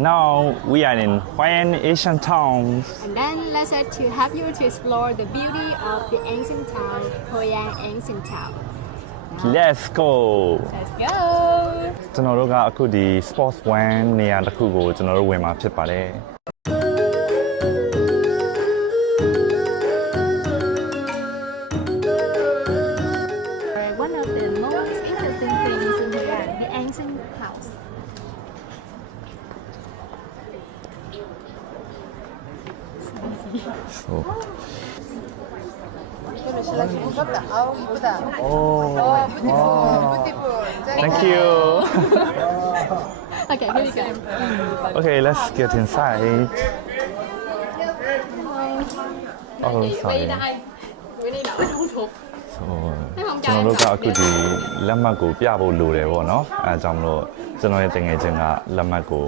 Now we are in Hoian Asian town. And then let's say to help you to explore the beauty of the ancient town, Hoian ancient town. Let's go. Let's go. ကျွန်တော်တို့ကအခုဒီ sports one နေရာတစ်ခုကိုကျွန်တော်တို့ဝင်มาဖြစ်ပါတယ် One of the most interesting things in here, the ancient house. So. Thank you. Okay, here we go. Okay, let's get inside. Oh, sorry. So ကျွန်တော်တို့ကအခုဒီလက်မှတ်ကိုပြဖို့လိုတယ်ပေါ့နော်အဲဒါကြောင့်မလို့ကျွန်တော်ရဲ့တငယ်ချင်းကလက်မှတ်ကို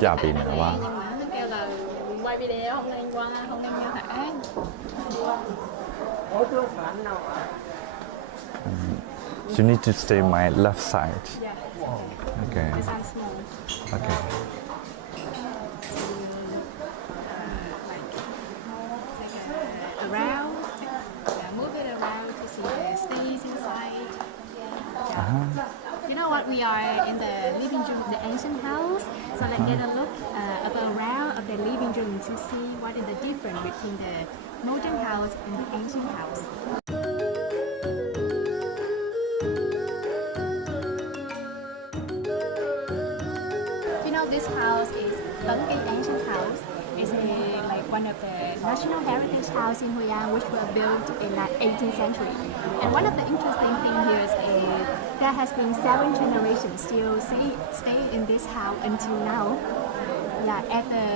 ပြပေးနေတာပါ quay video không nên qua không nên như thế. You need to stay my left side. Okay. This one's small. Okay. Around, move it around to see the stays inside. You know what? We are in the living room of the ancient house, so let's get a look around of the living room to see what is the difference between the modern house and the ancient house. You know, this house is Tengki ancient house. It's like one of the national heritage house in Hoian, which were built in the 18th century. And one of the interesting things here is there has been 7 generations still stay in this house until now. Yeah, at the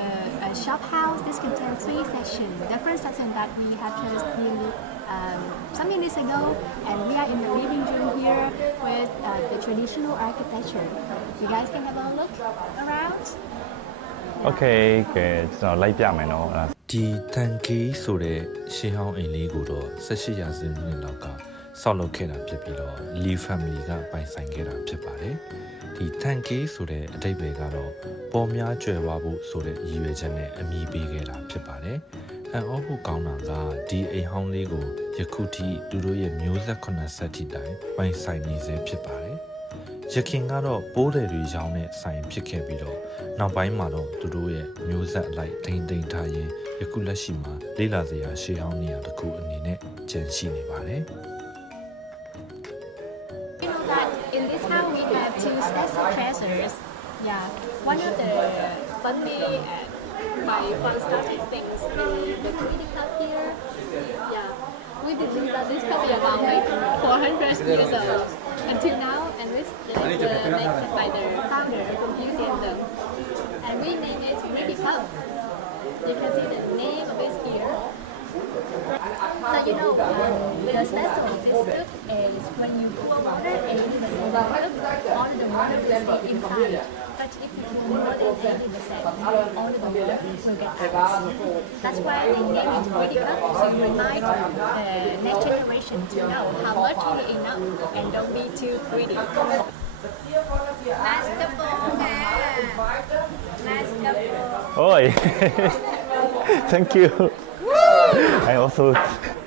shop house, this contains 3 sections. The first section that we have just been some minutes ago, and we are in the living room here with the traditional architecture. You guys can have a look around. Okay, good. ကျွန်တော်လိုက်ပြမယ်နော် ဒီတန်ကေးဆိုတဲ့ရှေးဟောင်းအိမ်လေးကိုတော့18ရာစုနှစ်လောက်ကဆောက်လုပ်ခဲ့တာဖြစ်ပြီးတော့ Lee family ကပိုင်ဆိုင်ခဲ့တာဖြစ်ပါတယ်။ဒီတန်ကေးဆိုတဲ့အဓိပ္ပာယ်ကတော့ပေါ်များကျွယ်ဝဖို့ဆိုတဲ့ရည်ရွယ်ချက်နဲ့အမည်ပေးခဲ့တာဖြစ်ပါတယ်။အံ့ဩဖို့ကောင်းတာကဒီအိမ်ဟောင်းလေးကိုယခုထိသူတို့ရဲ့မျိုးဆက်9ဆက်ထိတိုင်ပိုင်ဆိုင်နေစေဖြစ်ပါတယ်။ယခင်ကတော့ပိုးတယ်တွေရောင်းတဲ့ဆိုင်ဖြစ်ခဲ့ပြီးတော့နောက်ပိုင်းမှာတော့သူတို့ရဲ့မျိုးဆက်အလိုက်ထိန်းထားရင်းယခုလက်ရှိမှာလေးလာစရာရှေးဟောင်းနေရာတစ်ခုအနေနဲ့ကျန်ရှိနေပါတယ် You know that in this house we have 2 special treasures. Yeah, one of the funny and my fun starting things is the treaty cup here. Yeah, we believe that this could be about like 400 years old until now, and this is made by the founder using them, and we name it treaty cup. You can see the name of it here. So you know, the special of this cup is when you pour water and you put the cup, all of the water will stay inside. But if you do more than 80%, all of the water will get out. That's why they name it treaty cup, so you remind the next generation to know how much is enough and don't be too greedy. Oi. Thank you. I also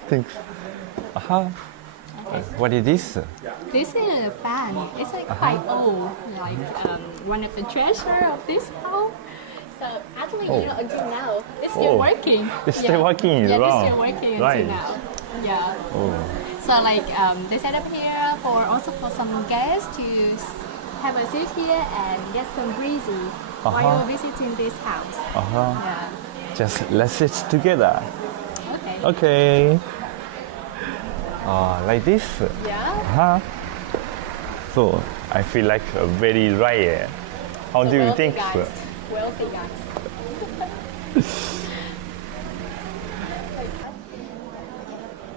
think. What is this? This is a fan. It's like quite old, like one of the treasure of this house. So actually, you know, until now, it's still working. It's still working. Yeah, Wow. it's still working Right. until now. Yeah. Oh. So like they set up here for also for some guests to have a seat here and get some breezy while you're visiting this house. Yeah. Just let's sit together. Okay. Okay. Like this. Yeah. So I feel like very rare. How do you think? Wealthy guys.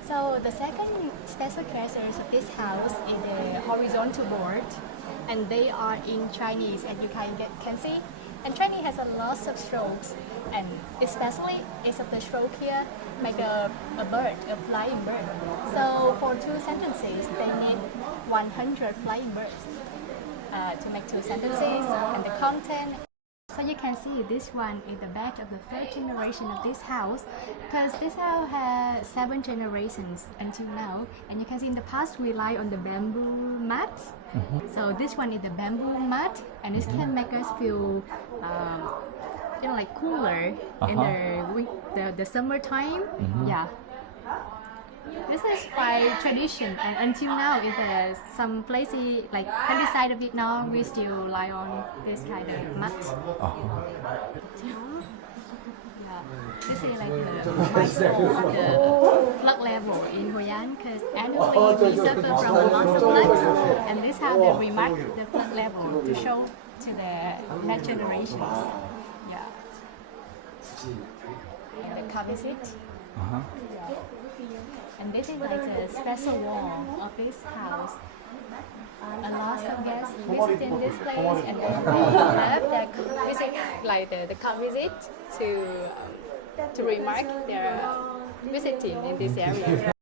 So the second special treasures of this house is the horizontal board, and they are in Chinese, and you can see. And Chinese has a lot of strokes, and especially is of the stroke here make a bird, a flying bird. So for 2 sentences, they need 100 flying birds to make 2 sentences, and the content So you can see this one is the back of the third generation of this house, because this house has 7 generations until now, and you can see in the past we rely on the bamboo mats. So this one is the bamboo mat, and this can make us feel like cooler in the summertime. Yeah. This is by tradition, and until now, it is some places like countryside of Vietnam, we still rely on this kind of mat. Yeah, this is like the milestone of the flood level in Hoian, because annually we suffer from lots of floods, and this how they remark the flood level to show to the next generations. Yeah. The cover seat. And this is like the special wall of this house. A lot of guests visiting this place, and we have that visit, like the come visit to remark their visiting in this area.